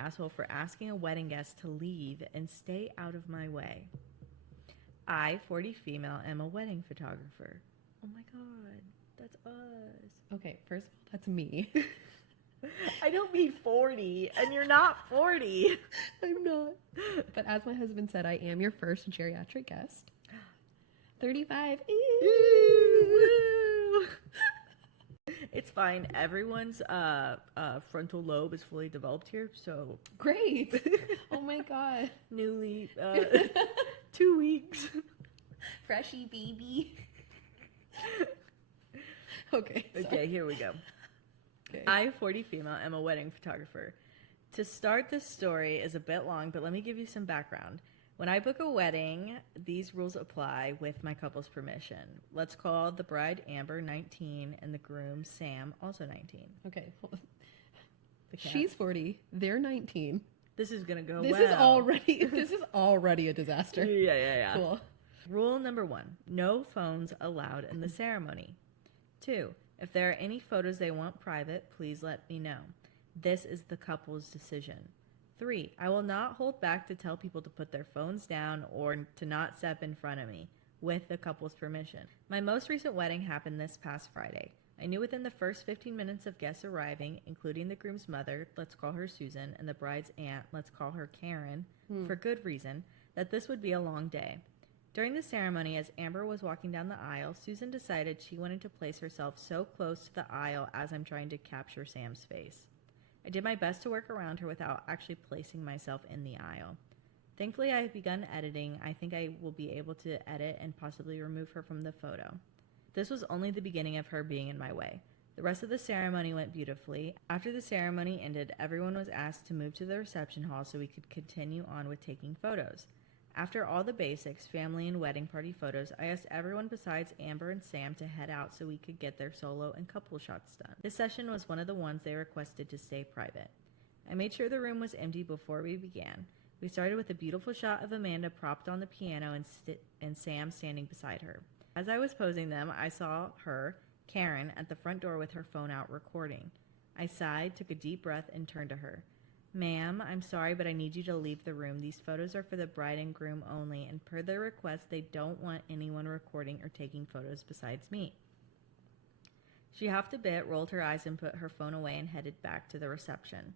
asshole for asking a wedding guest to leave and stay out of my way. I, 40 female, am a wedding photographer. Oh my god, that's us. Okay, first of all, that's me. I don't mean 40, and you're not 40. I'm not. But as my husband said, I am your first geriatric guest. 35. Woo! It's fine. Everyone's frontal lobe is fully developed here, so Great. Oh my god. newly 2 weeks. Freshy baby. Okay. Okay, here we go. Okay. I, 40 female, am a wedding photographer. To start this story is a bit long, but let me give you some background. When I book a wedding, these rules apply with my couple's permission. Let's call the bride Amber 19 and the groom Sam also 19. Okay. Hold on. The cat. She's 40. They're 19. This is gonna go This well. is already a disaster. Yeah. Cool. Rule number 1: no phones allowed in the ceremony. 2: if there are any photos they want private, please let me know. This is the couple's decision. 3: I will not hold back to tell people to put their phones down or to not step in front of me, with the couple's permission. My most recent wedding happened this past Friday. I knew within the first 15 minutes of guests arriving, including the groom's mother, let's call her Susan, and the bride's aunt, let's call her Karen, for good reason, that this would be a long day. During the ceremony, as Amber was walking down the aisle, Susan decided she wanted to place herself so close to the aisle as I'm trying to capture Sam's face. I did my best to work around her without actually placing myself in the aisle. Thankfully, I have begun editing. I think I will be able to edit and possibly remove her from the photo. This was only the beginning of her being in my way. The rest of the ceremony went beautifully. After the ceremony ended, everyone was asked to move to the reception hall so we could continue on with taking photos. After all the basics, family and wedding party photos, I asked everyone besides Amber and Sam to head out so we could get their solo and couple shots done. This session was one of the ones they requested to stay private. I made sure the room was empty before we began. We started with a beautiful shot of Amanda propped on the piano and Sam standing beside her. As I was posing them, I saw her, Karen, at the front door with her phone out recording. I sighed, took a deep breath, and turned to her. Ma'am, I'm sorry, but I need you to leave the room. These photos are for the bride and groom only, and per their request, they don't want anyone recording or taking photos besides me. She huffed a bit, rolled her eyes, and put her phone away and headed back to the reception.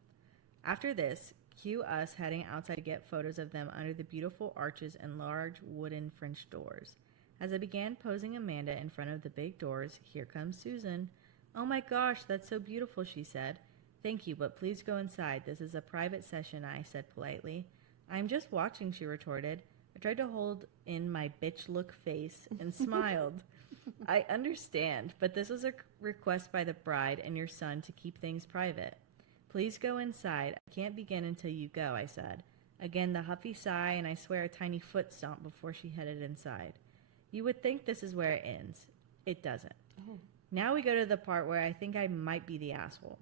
After this, cue us heading outside to get photos of them under the beautiful arches and large wooden French doors. As I began posing Amanda in front of the big doors, here comes Susan. Oh my gosh, that's so beautiful, she said. Thank you, but please go inside. This is a private session, I said politely. I'm just watching, she retorted. I tried to hold in my bitch look face and smiled. I understand, but this was a request by the bride and your son to keep things private. Please go inside. I can't begin until you go, I said. Again, the huffy sigh, and I swear a tiny foot stomp before she headed inside. You would think this is where it ends. It doesn't. Oh. Now we go to the part where I think I might be the asshole.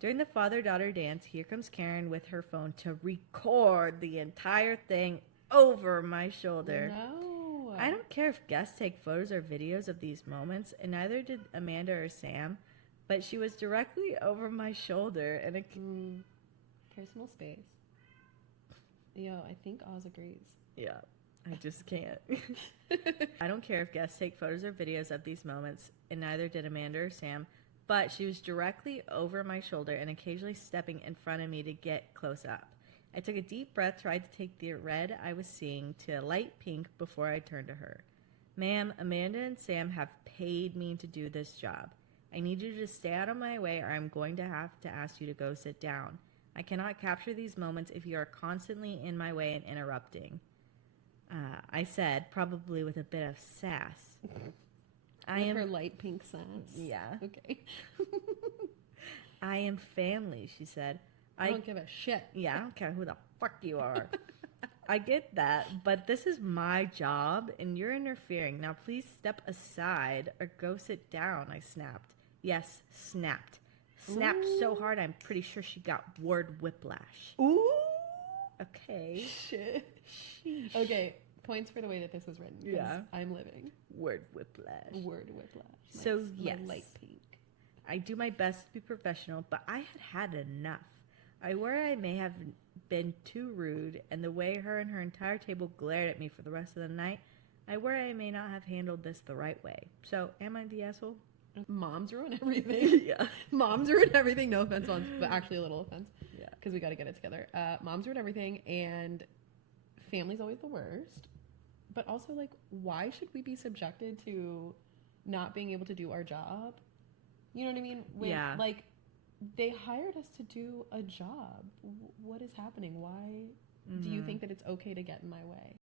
During the father-daughter dance, here comes Karen with her phone to record the entire thing over my shoulder. No. I don't care if guests take photos or videos of these moments, and neither did Amanda or Sam, but she was directly over my shoulder, and Personal space. Yo, I think Oz agrees. Yeah, I just can't. I don't care if guests take photos or videos of these moments, and neither did Amanda or Sam, but she was directly over my shoulder and occasionally stepping in front of me to get close up. I took a deep breath, tried to take the red I was seeing to a light pink before I turned to her. Ma'am, Amanda and Sam have paid me to do this job. I need you to stay out of my way or I'm going to have to ask you to go sit down. I cannot capture these moments if you are constantly in my way and interrupting. I said, probably with a bit of sass. Her light pink sass. Yeah. Okay. I am family, she said. I don't give a shit. Yeah, I don't care who the fuck you are. I get that, but this is my job and you're interfering. Now please step aside or go sit down, I snapped. Yes, snapped. Snapped so hard I'm pretty sure she got word whiplash. Ooh. Okay. Shit. Sheesh. Okay, points for the way that this was written. 'Cause Yeah. I'm living. Word whiplash. Word whiplash. So, my yes. light pink. I do my best to be professional, but I had enough. I worry I may have been too rude, and the way her and her entire table glared at me for the rest of the night, I worry I may not have handled this the right way. So, am I the asshole? Moms ruin everything. Yeah. Moms ruin everything. No offense, moms, but actually a little offense. Yeah. Because we got to get it together. Moms ruin everything, and family's always the worst. But also, like, why should we be subjected to not being able to do our job? You know what I mean? Yeah. Like, they hired us to do a job. What is happening? Why do you think that it's okay to get in my way?